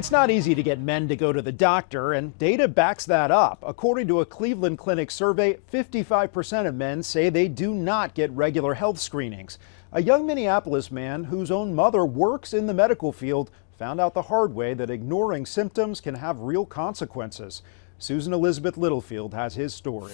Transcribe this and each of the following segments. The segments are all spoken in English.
It's not easy to get men to go to the doctor, and data backs that up. According to a Cleveland Clinic survey, 55% of men say they do not get regular health screenings. A young Minneapolis man whose own mother works in the medical field found out the hard way that ignoring symptoms can have real consequences. Susan Elizabeth Littlefield has his story.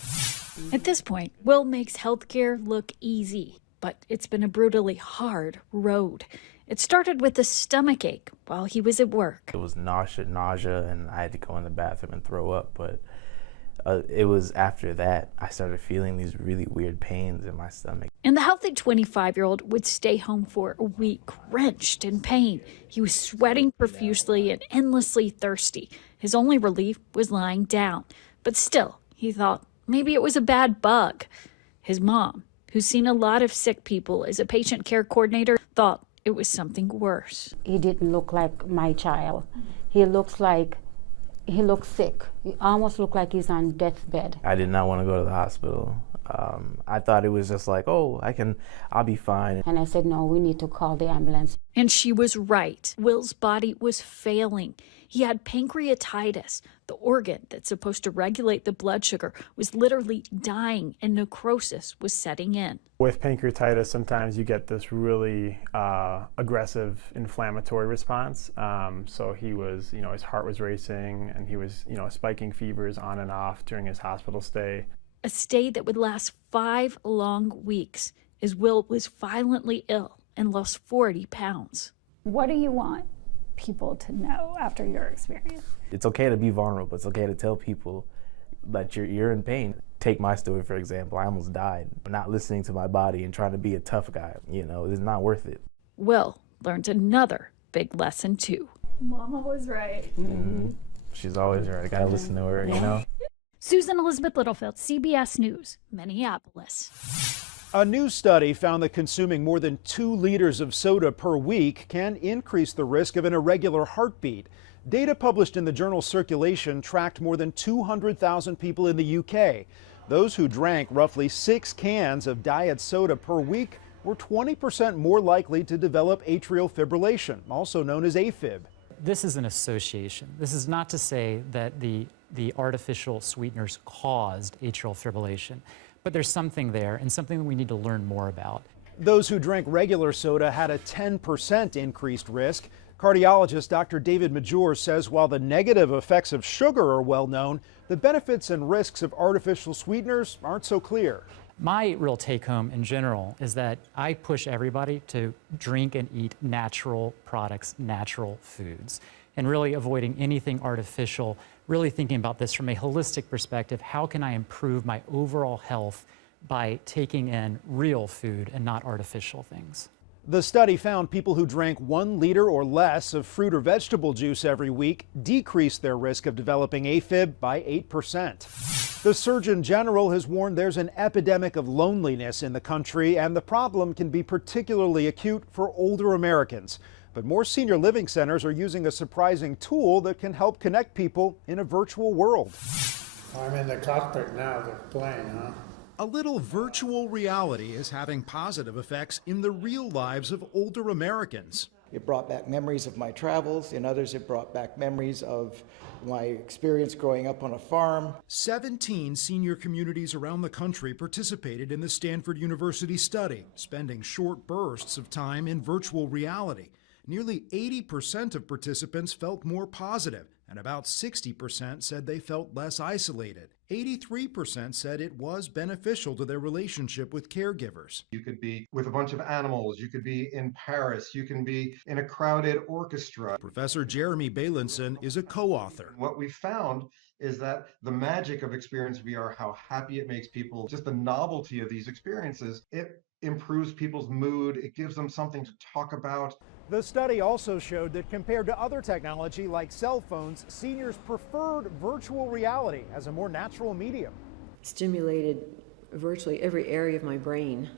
At this point, Will makes healthcare look easy, but it's been a brutally hard road. It started with a stomach ache while he was at work. It was nausea, and I had to go in the bathroom and throw up, but it was after that I started feeling these really weird pains in my stomach. And the healthy 25-year-old would stay home for a week, wrenched in pain. He was sweating profusely and endlessly thirsty. His only relief was lying down. But still, he thought maybe it was a bad bug. His mom, who's seen a lot of sick people as a patient care coordinator, thought it was something worse. He didn't look like my child. He looks sick. He almost looked like he's on deathbed. I did not want to go to the hospital. I thought it was just like, oh, I'll be fine. And I said, no, we need to call the ambulance. And she was right. Will's body was failing. He had pancreatitis. The organ that's supposed to regulate the blood sugar was literally dying, and necrosis was setting in. With pancreatitis, sometimes you get this really aggressive inflammatory response. So he was, his heart was racing, and he was, spiking fevers on and off during his hospital stay. A stay that would last 5 long weeks, as Will was violently ill and lost 40 pounds. What do you want people to know after your experience? It's okay to be vulnerable. It's okay to tell people that you're in pain. Take my story, for example. I almost died. Not listening to my body and trying to be a tough guy, it's not worth it. Will learned another big lesson, too. Mama was right. Mm-hmm. She's always right. I gotta listen to her, Susan Elizabeth Littlefield, CBS News, Minneapolis. A new study found that consuming more than 2 liters of soda per week can increase the risk of an irregular heartbeat. Data published in the journal Circulation tracked more than 200,000 people in the UK. Those who drank roughly 6 cans of diet soda per week were 20% more likely to develop atrial fibrillation, also known as AFib. This is an association. This is not to say that the artificial sweeteners caused atrial fibrillation, but there's something there and something that we need to learn more about. Those who drank regular soda had a 10% increased risk. Cardiologist Dr. David Major says while the negative effects of sugar are well known, the benefits and risks of artificial sweeteners aren't so clear. My real take home in general is that I push everybody to drink and eat natural products, natural foods, and really avoiding anything artificial, really thinking about this from a holistic perspective. How can I improve my overall health by taking in real food and not artificial things? The study found people who drank 1 liter or less of fruit or vegetable juice every week decreased their risk of developing AFib by 8%. The Surgeon General has warned there's an epidemic of loneliness in the country, and the problem can be particularly acute for older Americans. But more senior living centers are using a surprising tool that can help connect people in a virtual world. I'm in the cockpit now, they're playing, huh? A little virtual reality is having positive effects in the real lives of older Americans. It brought back memories of my travels. In others, it brought back memories of my experience growing up on a farm. 17 senior communities around the country participated in the Stanford University study, spending short bursts of time in virtual reality. Nearly 80% of participants felt more positive, and about 60% said they felt less isolated. 83% said it was beneficial to their relationship with caregivers. You could be with a bunch of animals, you could be in Paris, you can be in a crowded orchestra. Professor Jeremy Bailenson is a co-author. What we found is that the magic of Experience VR, how happy it makes people, just the novelty of these experiences, it improves people's mood, it gives them something to talk about. The study also showed that compared to other technology like cell phones, seniors preferred virtual reality as a more natural medium. Stimulated virtually every area of my brain,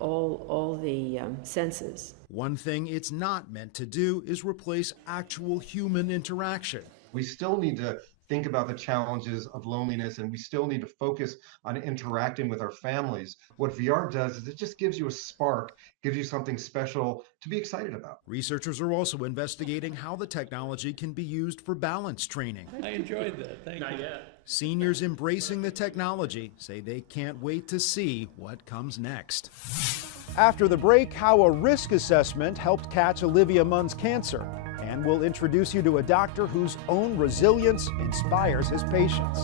all the senses. One thing it's not meant to do is replace actual human interaction. We still need to think about the challenges of loneliness, and we still need to focus on interacting with our families. What VR does is it just gives you a spark, gives you something special to be excited about. Researchers are also investigating how the technology can be used for balance training. I enjoyed that. Thank you. Seniors embracing the technology say they can't wait to see what comes next. After the break, how a risk assessment helped catch Olivia Munn's cancer. And we'll introduce you to a doctor whose own resilience inspires his patients.